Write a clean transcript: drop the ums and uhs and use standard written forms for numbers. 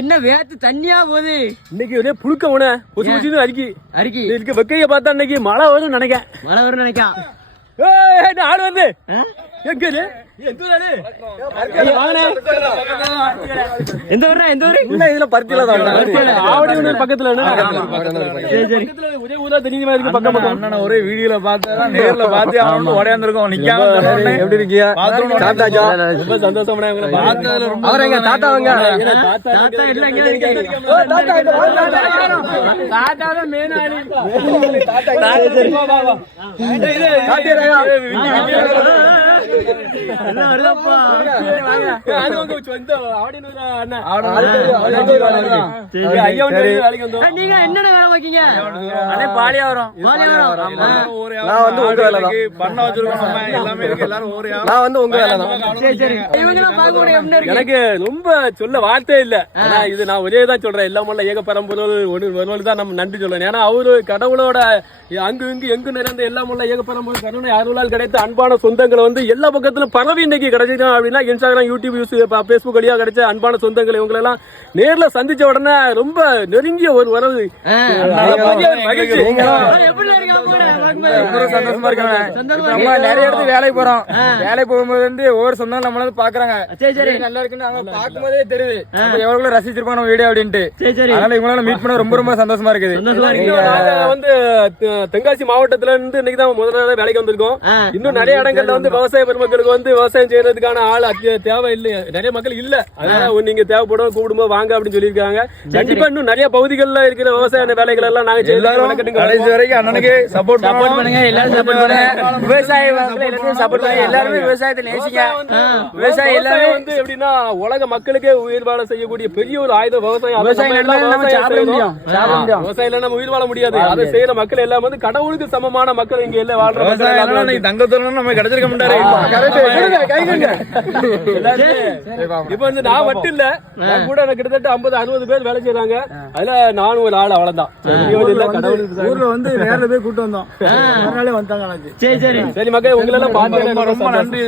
என்ன வேத்து தண்ணியா போகுது இன்னைக்கு ஒரே புழுக்க உன புசு புசுன்னு அரிக்கி இதுக்கு வெக்கைய பார்த்தா இன்னைக்கு மழை வரும்னு நினைக்கேன் ஆடு வந்து எங்க எந்த ஊர் இதுல பருத்தியில பக்கத்துல ஒரே வீடியோல பார்த்தா நேர்ல பார்த்து அவன் உடையாந்துருக்கோம் நிக்காம எப்படி இருக்கியா ரொம்ப சந்தோஷம் அவர் எங்க தாத்தாவங்க என்னென்ன வேலை வைக்கீங்க எனக்கு ரொம்ப சொல்ல வார்த்தை இல்ல இது நான் ஒரேதான் சொல்றேன் எல்லாம் ஏக பரம்பொருள் தான் நம்ம நன்றி சொல்றேன் ஏன்னா அவரு கடவுளோட அங்கு இங்கு எங்கு நிறைந்த எல்லாம் ஏக பரம்பொருள் கருணை அருளால் கிடைத்த அன்பான சொந்தங்களை வந்து எல்லா பக்கத்திலும் பரவி இன்னைக்கு கிடைச்சிருக்கோம் அப்படின்னா இன்ஸ்டாகிராம் யூடியூப் பேஸ்புக் வழியா கிடைச்ச அன்பான சொந்தங்களை இவங்களை எல்லாம் நேர்ல சந்திச்ச உடனே ரொம்ப நெருங்கிய ஒரு வரவு சந்தோஷமா இருக்காங்க. நம்ம நிறைய இடத்துக்கு வேலைக்கு போறோம். வேலைக்கு போகும்போது வந்து ஒவ்வொரு சொந்தம் நம்மள வந்து பாக்குறாங்க. நல்லா இருக்குன்னு அவங்க பாக்கும்போதே தெரியுது எவ்வளவு ரசிச்சிருப்பாங்க நம்ம வீடியோ அப்படின்ட்டு. அதனால இவங்களால மீட் பண்ண ரொம்ப ரொம்ப சந்தோஷமா இருக்குது. வந்து தென்காசி மாவட்டத்துல இருந்து இன்னைக்கு தான் முதல்ல வேலைக்கு வந்திருக்கோம். இன்னும் நிறைய இடங்கள்ல வந்து விவசாய பெருமக்களுக்கு வந்து விவசாயம் செய்யறதுக்கான ஆள் தேவை இல்லை, நிறைய மக்கள் இல்ல. அதனால நீங்க தேவைப்படும் கூப்பிடும்போது வாங்க அப்படின்னு சொல்லியிருக்காங்க. கண்டிப்பா இன்னும் நிறைய பகுதிகளில் இருக்கிற விவசாய வேலைகள் எல்லாம் நாங்க கடைசி வரைக்கும் அண்ணனுக்கு சப்போர்ட் பண்ணுங்க. எல்லாரும் சப்போர்ட் பண்ணுங்க. விவசாயம் சப்போர்ட் பண்ணுங்க. எல்லாருமே விவசாயத்தை நேசிங்க. விவசாயம் எல்லாமே வந்து எப்படின்னா உலக மக்களுக்கே உயிர் வாழ செய்யக்கூடிய பெரிய ஒரு ஆயுதம் விவசாயம். விவசாயம் இல்லைன்னா உயிர் வாழ முடியாது. அதை செய்யற மக்கள் எல்லாம் வந்து கடவுளுக்கு சமமான மக்கள் இங்க எல்லாம் வாழ்றாங்க. தங்கத்தோட நம்ம கிடைச்சிருக்க மாட்டாரு. இப்ப வந்து நான் மட்டும் இல்ல, கூட கிட்டத்தட்ட 50-60 பேர் வேலை செய்யறாங்க. அதுல நானும் ஒரு ஆள். அவ்வளவுதான். ஊர்ல வந்து நேர்ல போய் கூட்டு வந்தோம். வந்தாங்க. சரி மக்கள் உங்களை எல்லாம் பார்த்து ரொம்ப நன்றி.